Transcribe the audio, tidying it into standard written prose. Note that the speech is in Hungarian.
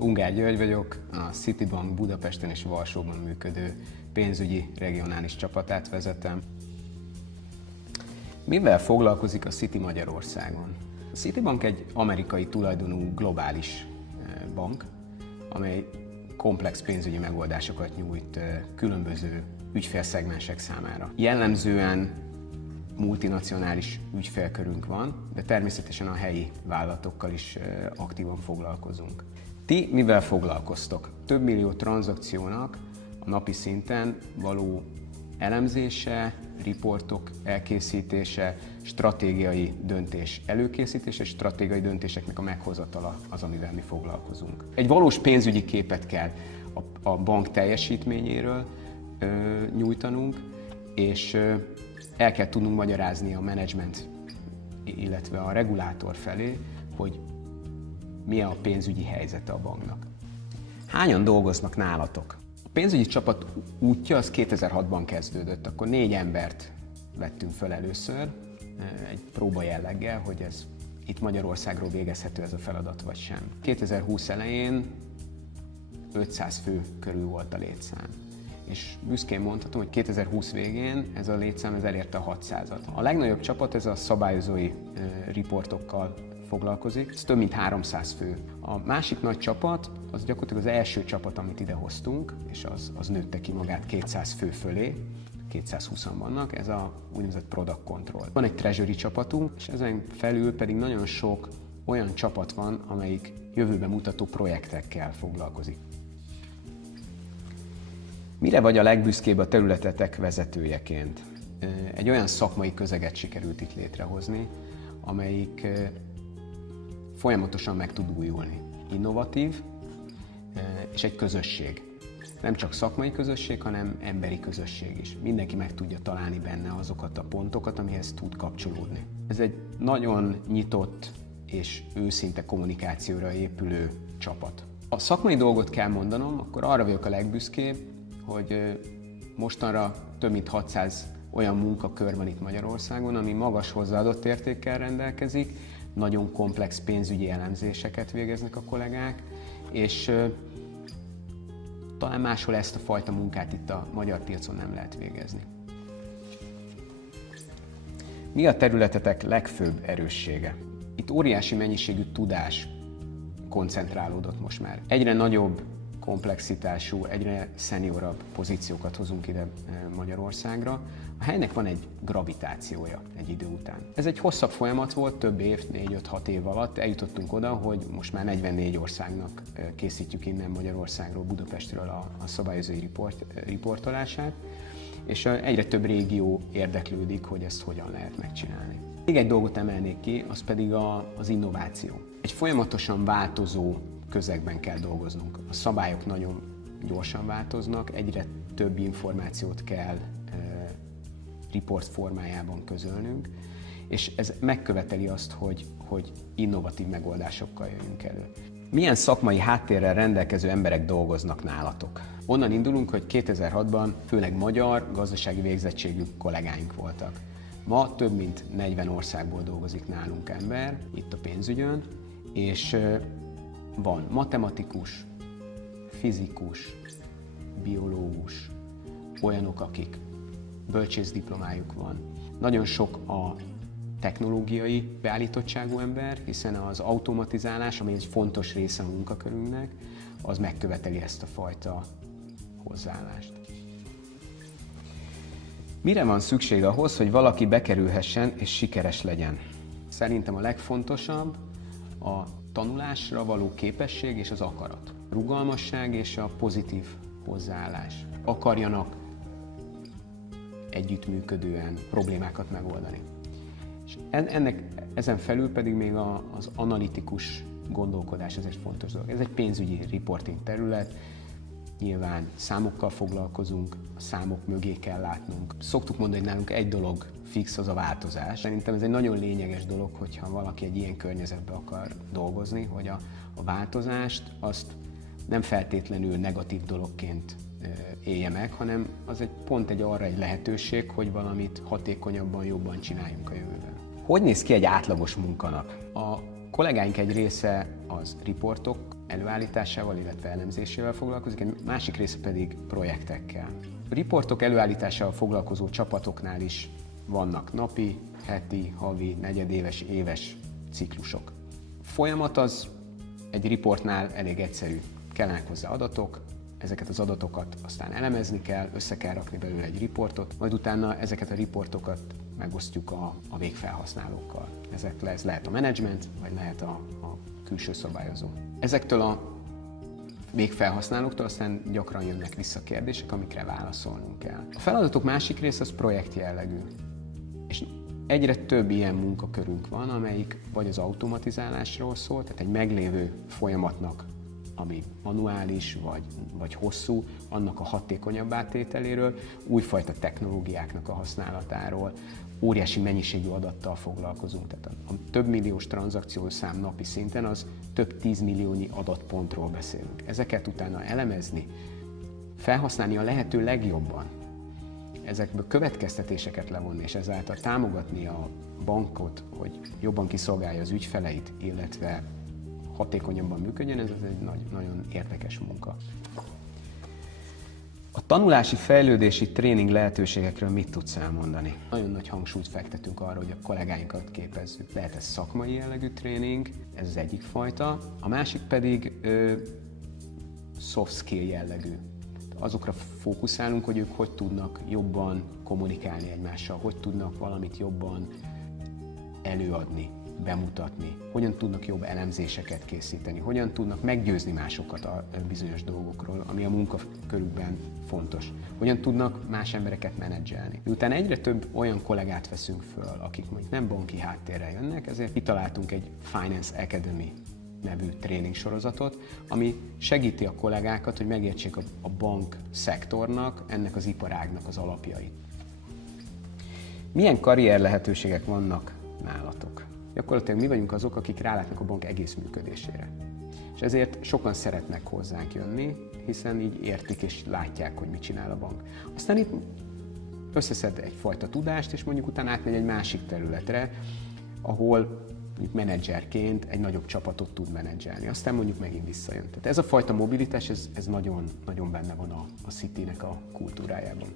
Ungár György vagyok, a Citibank Budapesten és Varsóban működő pénzügyi regionális csapatát vezetem. Mivel foglalkozik a Citi Magyarországon? A Citibank egy amerikai tulajdonú globális bank, amely komplex pénzügyi megoldásokat nyújt különböző ügyfélszegmensek számára. Jellemzően multinacionális ügyfélkörünk van, de természetesen a helyi vállalatokkal is aktívan foglalkozunk. Ti mivel foglalkoztok? Több millió tranzakciónak a napi szinten való elemzése, riportok elkészítése, stratégiai döntés előkészítése és stratégiai döntéseknek a meghozatala az, amivel mi foglalkozunk. Egy valós pénzügyi képet kell a bank teljesítményéről nyújtanunk, és el kell tudnunk magyarázni a menedzsment, illetve a regulátor felé, hogy milyen a pénzügyi helyzete a banknak. Hányan dolgoznak nálatok? A pénzügyi csapat útja az 2006-ban kezdődött, akkor 4 embert vettünk föl először, egy próba jelleggel, hogy ez itt Magyarországról végezhető ez a feladat vagy sem. 2020 elején 500 fő körül volt a létszám. És büszkén mondhatom, hogy 2020 végén ez a létszám elérte a 600-at. A legnagyobb csapat ez a szabályozói riportokkal foglalkozik, ez több mint 300 fő. A másik nagy csapat, az gyakorlatilag az első csapat, amit idehoztunk, és az nőtte ki magát 200 fő fölé, 220-an vannak, ez a úgynevezett product control. Van egy treasury csapatunk, és ezen felül pedig nagyon sok olyan csapat van, amelyik jövőbe mutató projektekkel foglalkozik. Mire vagy a legbüszkébb a területetek vezetőjeként? Egy olyan szakmai közeget sikerült itt létrehozni, amelyik folyamatosan meg tud újulni. Innovatív, és egy közösség. Nem csak szakmai közösség, hanem emberi közösség is. Mindenki meg tudja találni benne azokat a pontokat, amihez tud kapcsolódni. Ez egy nagyon nyitott és őszinte kommunikációra épülő csapat. A szakmai dolgot kell mondanom, akkor arra vagyok a legbüszkébb, hogy mostanra több mint 600 olyan munkakör van itt Magyarországon, ami magas hozzáadott értékkel rendelkezik, nagyon komplex pénzügyi elemzéseket végeznek a kollégák, és talán máshol ezt a fajta munkát itt a magyar piacon nem lehet végezni. Mi a területetek legfőbb erőssége? Itt óriási mennyiségű tudás koncentrálódott most már. Egyre nagyobb komplexitású, egyre szeniorabb pozíciókat hozunk ide Magyarországra. A helynek van egy gravitációja egy idő után. Ez egy hosszabb folyamat volt, több év, 4-5-6 év alatt eljutottunk oda, hogy most már 44 országnak készítjük innen Magyarországról, Budapestről a szabályozói riportolását, és egyre több régió érdeklődik, hogy ezt hogyan lehet megcsinálni. Még egy dolgot emelnék ki, az pedig az innováció. Egy folyamatosan változó közegben kell dolgoznunk. A szabályok nagyon gyorsan változnak, egyre több információt kell report formájában közölnünk, és ez megköveteli azt, hogy innovatív megoldásokkal jöjjünk elő. Milyen szakmai háttérrel rendelkező emberek dolgoznak nálatok? Onnan indulunk, hogy 2006-ban főleg magyar, gazdasági végzettségű kollégáink voltak. Ma több mint 40 országból dolgozik nálunk ember, itt a pénzügyön, és van matematikus, fizikus, biológus, olyanok, akik bölcsész-diplomájuk van. Nagyon sok a technológiai beállítottságú ember, hiszen az automatizálás, ami egy fontos része a munkakörünknek, az megköveteli ezt a fajta hozzáállást. Mire van szükség ahhoz, hogy valaki bekerülhessen és sikeres legyen? Szerintem a legfontosabb a tanulásra való képesség és az akarat. Rugalmasság és a pozitív hozzáállás. Akarjanak együttműködően problémákat megoldani. És ezen felül pedig még az analitikus gondolkodás, ez egy fontos dolog. Ez egy pénzügyi reporting terület, nyilván számokkal foglalkozunk, a számok mögé kell látnunk. Szoktuk mondani, hogy nálunk egy dolog fix, az a változás. Szerintem ez egy nagyon lényeges dolog, hogyha valaki egy ilyen környezetben akar dolgozni, hogy a változást azt nem feltétlenül negatív dologként élje meg, hanem az pont arra egy lehetőség, hogy valamit hatékonyabban, jobban csináljunk a jövőben. Hogy néz ki egy átlagos munkanap? A kollégáink egy része az riportok előállításával, illetve elemzésével foglalkozik, egy másik része pedig projektekkel. A riportok előállításával foglalkozó csapatoknál is vannak napi, heti, havi, negyedéves, éves ciklusok. A folyamat az egy riportnál elég egyszerű. Kellenek hozzá adatok, ezeket az adatokat aztán elemezni kell, össze kell rakni belőle egy riportot, majd utána ezeket a riportokat megosztjuk a végfelhasználókkal. Ez lehet a menedzsment, vagy lehet a külső szabályozó. Ezektől a végfelhasználóktól aztán gyakran jönnek vissza kérdések, amikre válaszolnunk kell. A feladatok másik része az projekt jellegű. És egyre több ilyen munkakörünk van, amelyik vagy az automatizálásról szól, tehát egy meglévő folyamatnak, ami manuális vagy hosszú, annak a hatékonyabb átételéről, újfajta technológiáknak a használatáról, óriási mennyiségű adattal foglalkozunk. Tehát a több milliós tranzakciószám napi szinten az több 10 milliónyi adatpontról beszélünk. Ezeket utána elemezni, felhasználni a lehető legjobban, ezekből következtetéseket levonni, és ezáltal támogatni a bankot, hogy jobban kiszolgálja az ügyfeleit, illetve hatékonyabban működjön, ez egy nagyon érdekes munka. A tanulási, fejlődési tréning lehetőségekről mit tudsz elmondani? Nagyon nagy hangsúlyt fektetünk arra, hogy a kollégáinkat képezzük. Lehet ez szakmai jellegű tréning, ez az egyik fajta. A másik pedig soft skill jellegű. Azokra fókuszálunk, hogy ők hogy tudnak jobban kommunikálni egymással, hogy tudnak valamit jobban előadni, bemutatni, hogyan tudnak jobb elemzéseket készíteni, hogyan tudnak meggyőzni másokat a bizonyos dolgokról, ami a munkakörükben fontos, hogyan tudnak más embereket menedzselni. Miután egyre több olyan kollégát veszünk föl, akik mondjuk nem banki háttérrel jönnek, ezért kitaláltunk egy Finance Academy nevű tréning sorozatot, ami segíti a kollégákat, hogy megértsék a bank szektornak, ennek az iparágnak az alapjait. Milyen karrier lehetőségek vannak nálatok? Gyakorlatilag mi vagyunk azok, akik rálátnak a bank egész működésére. És ezért sokan szeretnek hozzánk jönni, hiszen így értik és látják, hogy mit csinál a bank. Aztán itt összeszed egyfajta tudást, és mondjuk utána átmegy egy másik területre, ahol mondjuk menedzserként egy nagyobb csapatot tud menedzselni. Aztán mondjuk megint visszajön. Tehát ez a fajta mobilitás, ez nagyon benne van a Citinek a kultúrájában.